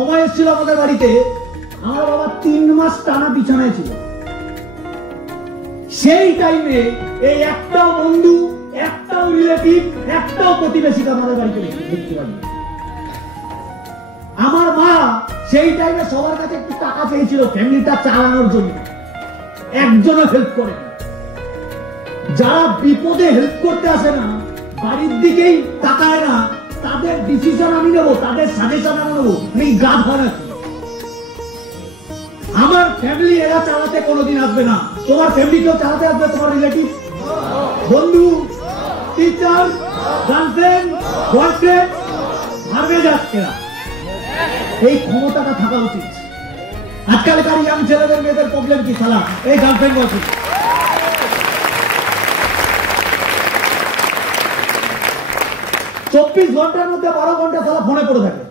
সময় এসেছিল আমাদের বাড়িতে, আমার বাবা 3 মাস টানা বিছানায় ছিল। সেই টাইমে এই একটাও বন্ধু, একটাও রিলেটিভ, একটাও প্রতিবেশীকে আমাদের বাড়িতে দেখতে পারি। আমার মা সেই টাইমে সবার কাছে একটু টাকা চেয়েছিল ফ্যামিলিটা চালানোর জন্য, একজনও হেল্প করে। যারা বিপদে হেল্প করতে আসে না, বাড়ির দিকেই তাকায় না, তাদের ডিসিশন আমি নেবো, তাদের সাজেশন আমি নেবো, এই গাধা নাকি। আমার ফ্যামিলি এরা চালাতে কোনোদিন আসবে না। তোমার ফ্যামিলি কেউ চালাতে আসবে? তোমার রিলেটিভ, বন্ধু, টিচার, গার্লফ্রেন্ড, বয়ফ্রেন্ড, ভাবে যাচ্ছে না। এই ক্ষমতাটা থাকা উচিত। আজকালকার ইয়াং ছেলেদের মেয়েদের প্রবলেম কি সালা? এই গার্লফ্রেন্ড বয়ফ্রেন্ড। 24 ঘন্টার মধ্যে 12 ঘন্টা সালা ফোনে পড়ে থাকে।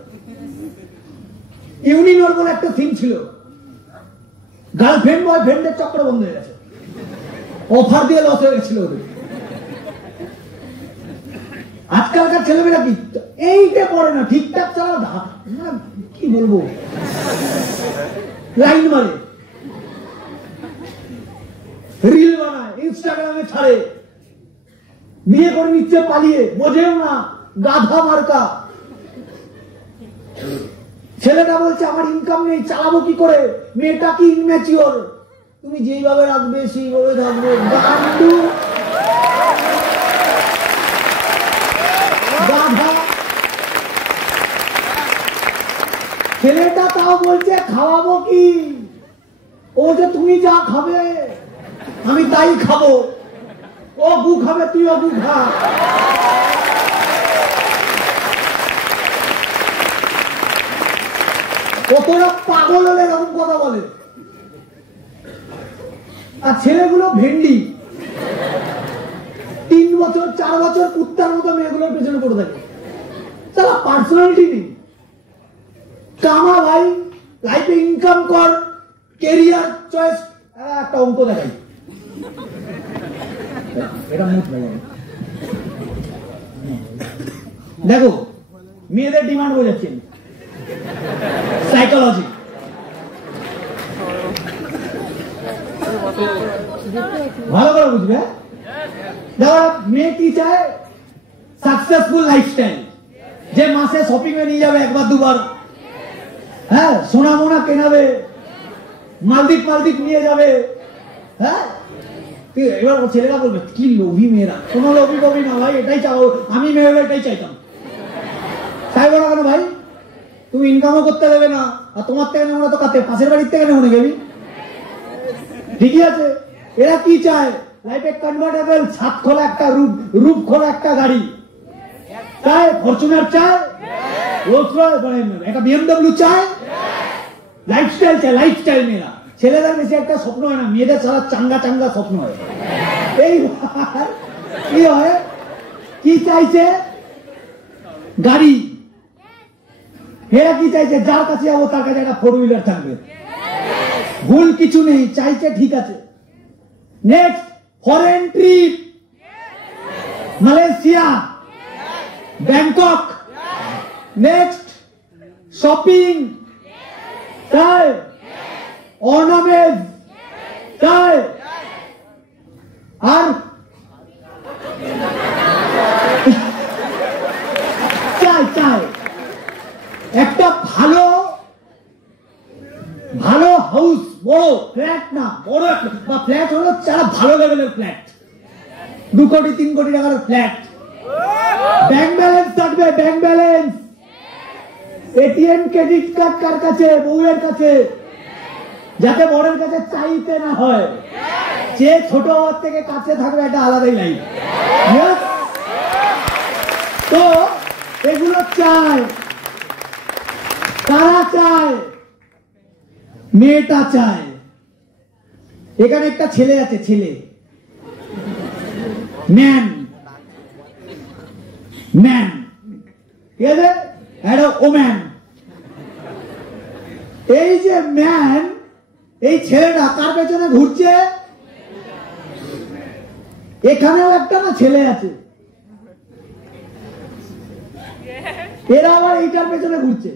ইউনিনর বলে একটা সিম ছিল, গার্লফ্রেন্ড বয়ফ্রেন্ডের চক্র বন্ধ হয়ে গেছে, অফার দিয়ে লস হয়ে গেছিল ওদের। আজকালকার ছেলেমেয়েরা কি এইটা করে না, ঠিকঠাক চালা, কি বলবো, লাইন মারে, রিল বানায়, ইনস্টাগ্রামে ছাড়ে, বিয়ে করে নিচ্ছে পালিয়ে, বোঝেও না, গাধা মার্কা। ছেলেটা বলছে আমার ইনকাম নেই, চালাবো কি করে? মেয়েটা কি ইনম্যাচিওর, তুমি যেইভাবে রাখবে সেইভাবে থাকবে। গান্ডু গাধা। ছেলেটা তাও বলছে খাওয়াবো কি? ও যে তুমি যা খাবে আমি তাই খাবো। ও গু খাবে, তুইও গু খা। কতটা পাগল হলে এরকম কথা বলে। আর ছেলেগুলো ভেন্ডি, 3 বছর 4 বছর কুত্তার মতো মেয়েগুলোর পেছনে পড়ে থাকে। তারা পার্সোনালিটি নেই। কামা ভাই, লাইফে ইনকাম কর, কেরিয়ার চয়েস। একটা অঙ্ক দেখাই, এটা মুখ দেখো, মেয়েদের ডিমান্ড বোঝাচ্ছেন, সাইকোলজি। ভালো করে বুঝবে। দেখো, মেয়ে কি চায়? সাকসেসফুল লাইফস্টাইল, যে মাসে শপিং এ নিয়ে যাবে একবার দুবার, হ্যাঁ, সোনা মোনা কেনাবে, মালদ্বীপ নিয়ে যাবে। হ্যাঁ, এবার ছেলেরা বলবে কি লোভী মেয়েরা। কোন লোভী কবি না ভাই, এটাই চাও। আমি মেয়ে হলে এটাই চাইতাম। চাইবো না কেন ভাই? তুমি ইনকামও করতে দেবে না, আর তোমার থেকে নেবো না তো কাতে, পাশের বাড়ির থেকে নেবো না গেবি। ঠিকই আছে। এরা কি চায়? লাইফে কনভার্টেবল, ছাদ খোলা একটা রূপ খোলা একটা গাড়ি চায়, ফরচুনার চায়, রোলস রয়েস, একটা বিএমডব্লিউ চায়, লাইফস্টাইল চায়, লাইফস্টাইল। মেয়েরা, ছেলেদের বেশি একটা স্বপ্ন হয় না, মেয়েদের সারা চাঙ্গা চাঙ্গা স্বপ্ন হয়। এই কি হয়? কি চাইছে? গাড়ি। এরা কি চাইছে? যার কাছে যাবো তার কাছে একটা 4 হুইলার থাকবে। ভুল কিছু নেই, চাইছে ঠিক আছে। Next, foreign trip, Malaysia, Bangkok. Next, shopping চায়, অর্নামেন্ট চায়, আর চায় একটা ভালো হাউস, বড় ফ্ল্যাট, না বড় একটা, বা ফ্ল্যাট হলো যারা ভালো লেভেলের ফ্ল্যাট, 2 কোটি 3 কোটি টাকার ফ্ল্যাট। ব্যাংক ব্যালেন্স থাকবে, bank balance. ATM credit card কার কাছে? বউয়ের কাছে, যাতে বড়ের কাছে চাইতে না হয়। যে ছোট হওয়ার থেকে কাছে থাকবে, একটা আলাদাই লাইফ। তো এগুলো চায়। কারা চায়? মেয়েটা চায়। এখানে একটা ছেলে আছে, ছেলে ম্যান, ঠিক আছে, একটা ওম্যান। এই যে ম্যান, এই ছেলেটা কার পেছনে ঘুরছে? এখানেও একটা না ছেলে আছে, এরা আবার এইটার পেছনে ঘুরছে।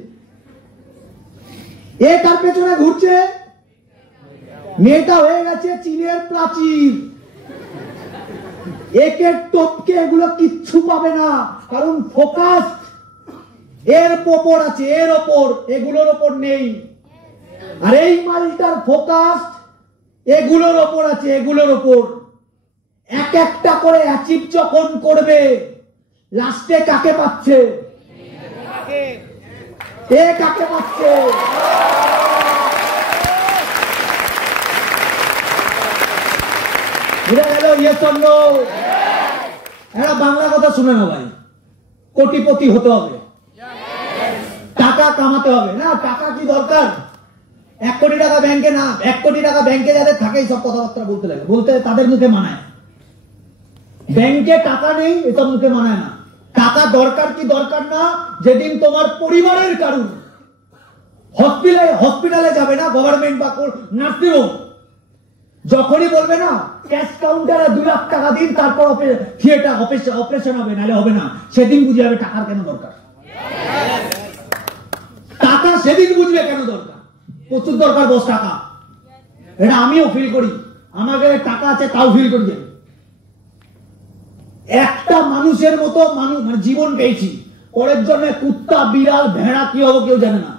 এ তার পেছনে ঘুরছে, মেয়েটা হয়ে গেছে চীনের প্রাচীর। একে টপকে এগুলো কিচ্ছু পাবে না, কারণ ফোকাস এর ওপর আছে, এর ওপর, এগুলোর ওপর নেই। আর এই মালটার ফোকাস এগুলোর ওপর আছে, এগুলোর ওপর। এক একটা করে অ্যাচিভ যখন করবে, লাস্টে কাকে পাচ্ছে? এ কাকে পাচ্ছে? বুঝা গেল? Yes or no? একটা বাংলা কথা শুনে না ভাই, কোটিপতি হতে হবে, টাকা কামাতে হবে। না, টাকা কি দরকার? 1 কোটি টাকা ব্যাংকে না, 1 কোটি টাকা ব্যাংকে যাদের থাকে সব কথাবার্তা বলতে লাগে, বলতে তাদের মুখে মানায়। ব্যাংকে টাকা নেই, এসব মুখে মানায় না। টাকা দরকার কি দরকার না, যেদিন তোমার পরিবারের কারণ হসপিটালে যাবে না, গভর্নমেন্ট বা নার্সিং হোম, যখনই বলবে না ক্যাশ কাউন্টারে 2 লাখ টাকা দিন, তারপর থিয়েটার অপারেশন হবে, নাহলে হবে না, সেদিন বুঝে যাবে টাকার কেন দরকার। টাকা সেদিন বুঝবে কেন দরকার। প্রচুর দরকার বস টাকা, এটা আমিও ফিল করি। আমাকে টাকা আছে তাও ফিল করি। একটা মানুষের মতো মানুষ মানে জীবন পেয়েছি, পরের জন্য কুত্তা, বিড়াল, ভেড়া কি হবো কেউ জানে না।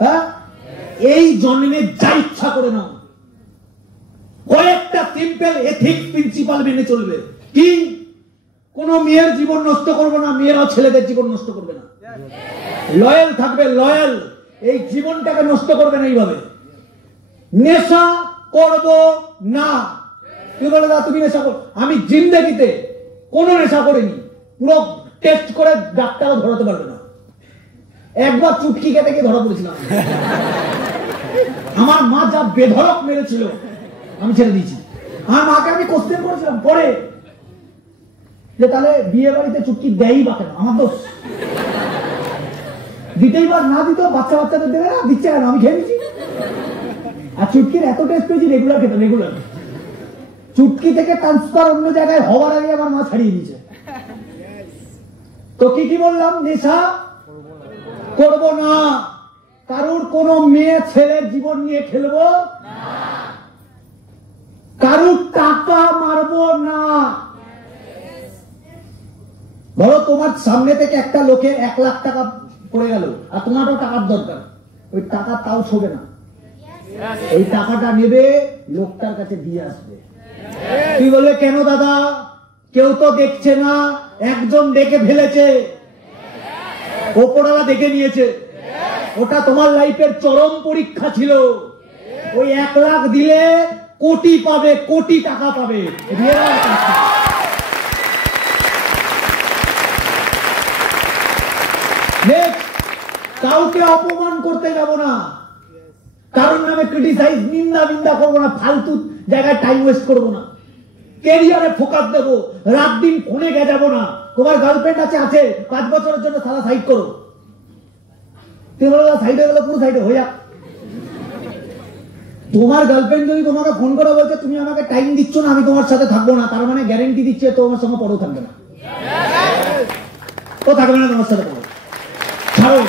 হ্যাঁ, এই জন্মে যা ইচ্ছা করে নাও, কয়েকটা সিম্পল এথিক্স প্রিন্সিপাল মেনে চলবে। কি? কোন মেয়ের জীবন নষ্ট করবো না, মেয়েরাও ছেলেদের জীবন নষ্ট করবে না, লয়াল থাকবে, লয়াল। এই জীবনটাকে নষ্ট করবে না এইভাবে। নেশা করব না। তুই বলে দা তুমি নেশা কর, আমি জিন্দেগিতে কোনো নেশা করিনি, পুরো টেস্ট করে ডাক্তারও ধরাতে পারবে না। একবার চুটকি খেতে গিয়ে ধরা পড়েছিলাম, আমার মা যা বেধড়ক মেরেছিল, আমি ছেড়ে দিয়েছি। আমার মাকে আমি কোশ্চেন করেছিলাম পরে, যে তাহলে বিয়ে বাড়িতে চুটকি দেয়ই বা কেন? আমার দোষ, দিতেই বা না দিত, বাচ্চা বাচ্চাদের দেবে না, দিচ্ছে কেন? আমি খেয়ে নিচ্ছি। আর চুটকির এত টেস্ট পেয়েছি, রেগুলার খেতাম, রেগুলার। চুটকি থেকে ট্রান্সফার অন্য জায়গায় হওয়ার আগে আমার মা ছাড়িয়ে দিয়েছে। তো কি বললাম? নেশা করব না, কারোর কোন মেয়ে ছেলের জীবন নিয়ে খেলবো না, কারোর টাকা মারবো না। বলো, তোমার সামনে থেকে একটা লোকের 1 লাখ টাকা পড়ে গেল, আর তোমারও টাকার দরকার, ওই টাকা তাও শোবে না, ওই টাকাটা নেবে, লোকটার কাছে দিয়ে আসবে। তুই বলবে কেন দাদা? কেউ তো দেখছে না, একজন দেখে ফেলেছে, ওপরওয়ালা দেখে নিয়েছে। ওটা তোমার লাইফের চরম পরীক্ষা ছিল। ওই 1 লাখ দিলে কোটি পাবে, কোটি টাকা পাবে। কাউকে অপমান করতে যাব না, কারণ নামে ক্রিটিসাইজ, নিন্দা করবো না, ফালতু জায়গায় টাইম ওয়েস্ট করবো না, ক্যারিয়ারে ফোকাস দেবো, রাত দিন ফোনে গেজাবো না। তোমার গার্লফ্রেন্ড আছে 5 বছরের জন্য, সারা সাইড করো। তুমি বলো সাইডে গেলে পুরো সাইডে হয়ে যা। তোমার গার্লফ্রেন্ড যদি তোমাকে ফোন করে বলছে তুমি আমাকে টাইম দিচ্ছ না, আমি তোমার সাথে থাকবো না, তার মানে গ্যারেন্টি দিচ্ছে তোমার সঙ্গে পরেও থাকবে না, ও থাকবে না তোমার সাথে। ছাড়ো।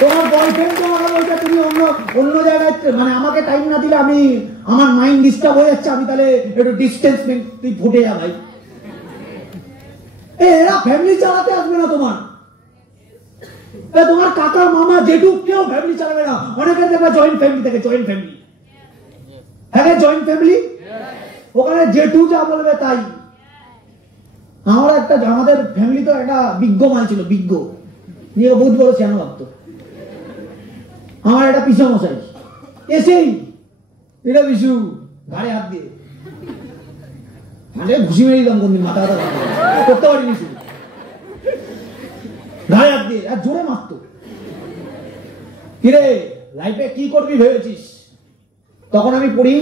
তোমার বয়ফ্রেন্ড তোমাকে বলছে তুমি অন্য জায়গায়, মানে আমাকে টাইম না দিলে আমি, আমার মাইন্ড ডিস্টার্ব হয়ে যাচ্ছে, আমি তাহলে একটু ডিস্টেন্স, তুই ফুটে যা ভাই। এরা ফ্যামিলি চালাতে আসবে না তোমার। তোমার কাকার মামা জেঠু কেউ ফ্যামিলি চালাবে না। অনেকের দেখবে জয়েন্ট ফ্যামিলি থেকে, জয়েন্ট ফ্যামিলি, হ্যাঁ জয়েন্ট ফ্যামিলি, ওখানে জেঠু যা বলবে তাই। আমাদের ফ্যামিলি তো একটা বিজ্ঞ মাল ছিল, বিজ্ঞ নিয়ে বহুত বড় শ্যানো ভাবতো। আমার একটা পিসা মশাই এসেই, এটা বিশু ঘাড়ে হাত দিয়ে মানে ঘুষি মেরে দিলাম, কোনদিন মাথা ব্যথা করতে পারিনি, শুধু ঘাড়ে হাত দিয়ে আর জোরে মারতো। কিরে লাইফে কি করবি ভেবেছিস? তখন আমি পড়ি,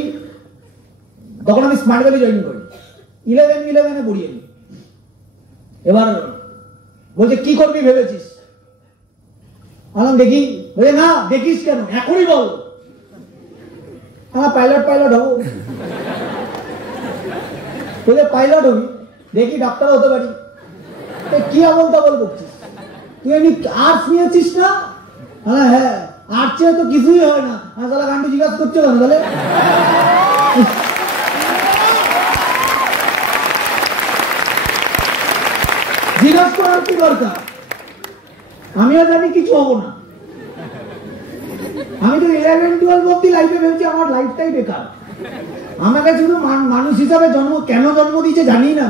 তখন আমি স্মার্ট ভ্যালি জয়েন করি, 11 পড়ি আমি। এবার বলছে কি করবি ভেবেছিস? আমি দেখি, বলে না দেখিস কেন, এখনই বল। আমার পাইলট হবো। বলে পাইলট হবি, দেখি ডাক্তার হতে পারি। কি বলতে বলছিস তুই? এমনি আর্টস নিয়েছিস না, হ্যাঁ, আর চেয়ে তো কিছুই হয় না। তাহলে গানটি জিজ্ঞাসা করছো কেন তাহলে? জিজ্ঞাসা করার কি দরকার? আমিও জানি কিছু হবো না। আমি তো 11-12 অব্দি লাইফে ভেবেছি আমার লাইফটাই বেকার। আমাকে শুধু মানুষ হিসাবে কেন জন্ম দিয়েছে জানি না।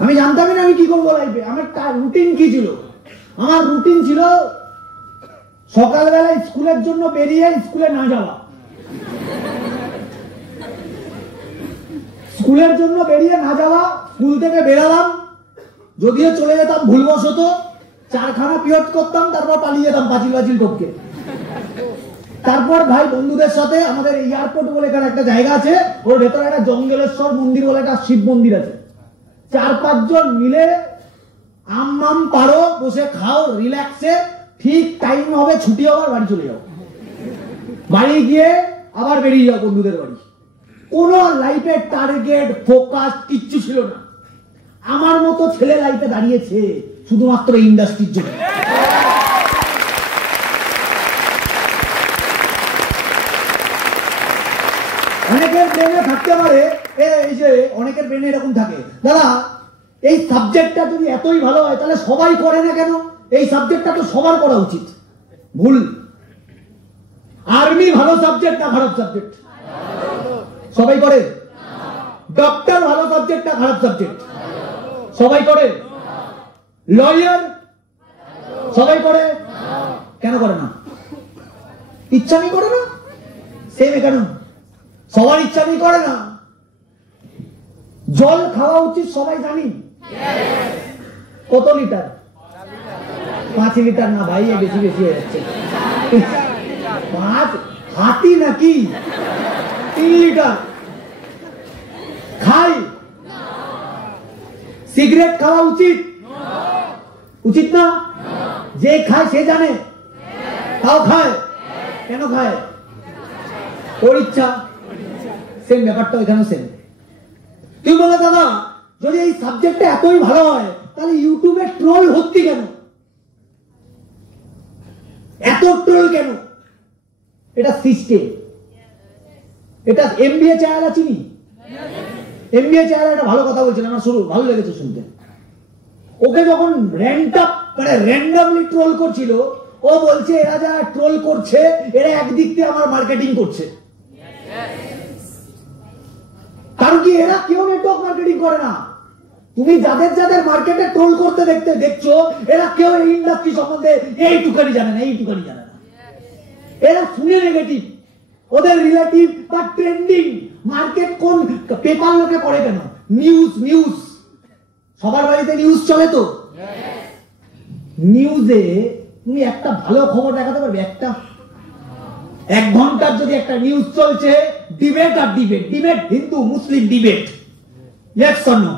আমি জানতামই না আমি কি করবো লাইফে। আমার রুটিন কি ছিল? আমার রুটিন ছিল সকালবেলা স্কুলের জন্য বেরিয়ে স্কুলে না যাওয়া, স্কুলের জন্য বেরিয়ে না যাওয়া। স্কুল থেকে বেরালাম, যদিও চলে যেতাম ভুলবশত, 4খানা পিরিয়ড করতাম, তারপর পালিয়ে যেতাম পাঁচিল টপকে। তারপর ভাই বন্ধুদের সাথে আমাদের এয়ারপোর্ট বলে এখানে একটা জায়গা আছে, ওর ভেতরে একটা জঙ্গলেশ্বর মন্দির বলে একটা শিব মন্দির আছে। 4-5 জন মিলে আম পারো, বসে খাও রিল্যাক্সে, ঠিক টাইম হবে ছুটি হওয়ার বাড়ি চলে যাও। বাড়ি গিয়ে আবার বেরিয়ে যাও বন্ধুদের বাড়ি। কোন লাইফের টার্গেট ফোকাস কিচ্ছু ছিল না। আমার মতো ছেলে লাইফে দাঁড়িয়েছে শুধুমাত্র ইন্ডাস্ট্রির জন্য। অনেকের ব্রেনে থাকতে পারে, এই যে অনেকের ব্রেনে এরকম থাকে, দাদা এই সাবজেক্টটা যদি এতই ভালো হয় তাহলে সবাই করে না কেন? এই সাবজেক্টটা তো সবার করা উচিত। ভুল। আর্মি ভালো সাবজেক্ট না খারাপ সাবজেক্ট? সবাই করে। ডক্টর ভালো সাবজেক্ট না খারাপ সাবজেক্ট? সবাই করে। লয়ার সবাই করে। কেন করে না? ইচ্ছা নেই করে না। সেম কেন? সবার ইচ্ছা নেই করে না। জল খাওয়া উচিত সবাই জানি। কত লিটার? 5 লিটার না ভাই, বেশি বেশি হয়ে যাচ্ছে। 5 হাতি নাকি? 3 লিটার। খাই? সিগারেট খাওয়া উচিত? উচিত না? যে খায় সে জানে, তাও খায়। কেন খায়? ওর ইচ্ছা। সেম ব্যাপারটা ওইখানে সেম। তুই বলে দাদা যদি এই সাবজেক্টটা এতই ভালো হয় তাহলে ইউটিউবে ট্রোল ভর্তি কেন? এত ট্রোল কেন? এটা সিস্টেম। এটা এমবিএ চায়লা চিনি? এমবিএ চায়লা একটা ভালো কথা বলছিল, আমার শুরু ভালো লেগেছে শুনতে। ওকে যখন র্যান্ডমলি ট্রোল করছিল, ও বলছে এরা যারা ট্রোল করছে এরা একদিক থেকে আমার মার্কেটিং করছে। কারণ কি এরা কেউ নেটওয়ার্ক মার্কেটিং করে না। তুমি যাদের যাদের মার্কেটে ট্রোল করতে দেখছো এরা কেউ এই ইন্ডাস্ট্রি সম্বন্ধে এইটুখানি জানে না, এইটুখানি জানে না। এরা শুনে নেগেটিভ, ওদের রিলেটিভ বা ট্রেন্ডিং মার্কেট কোন পেপার লোকে পড়ে কেন? নিউজ সবার বাড়িতে নিউজ চলে তো। নিউজে তুমি একটা ভালো খবর দেখাতে পারবে? একটা 1 ঘন্টার যদি একটা নিউজ চলছে, ডিবেট আর debate, Hindu Muslim debate, yes or no?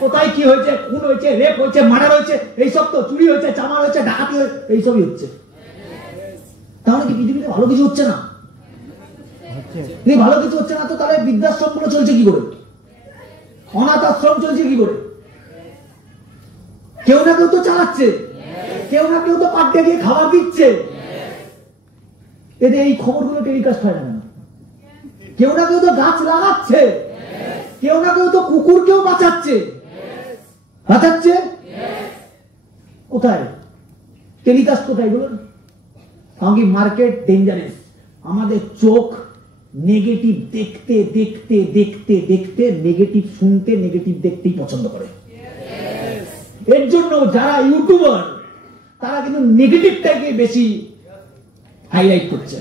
কোথায় কি হয়েছে? খুন হয়েছে, রেপ হয়েছে, মার্ডার হয়েছে, এইসব তো। চুরি হয়েছে, চামার হয়েছে, ডাকাতি হয়েছে, এইসবই হচ্ছে। তাহলে কি পৃথিবীতে ভালো কিছু হচ্ছে না? ভালো কিছু হচ্ছে না তো তাহলে বৃদ্ধাশ্রম গুলো চলছে কি করে? অনাথ আশ্রম চলছে কি করে? কেউ না কেউ তো চালাচ্ছে, কেউ না কেউ তো পাড্ডে গিয়ে খাবার দিচ্ছে। এতে এই খবরগুলো টেলিকাস্ট হয় না? কেউ না কেউ তো গাছ লাগাচ্ছে, কেউ না কেউ তো কুকুরকেও বাঁচাচ্ছে। কোথায় টেলিকাস্ট? কোথায় বলুন? কারণ কি মার্কেট ডেঞ্জারাস। আমাদের চোখ নেগেটিভ দেখতে দেখতে দেখতে দেখতে, নেগেটিভ শুনতে, নেগেটিভ দেখতেই পছন্দ করে। এর জন্য যারা ইউটিউবার তারা কিন্তু নেগেটিভটাকে বেশি হাইলাইট করছে।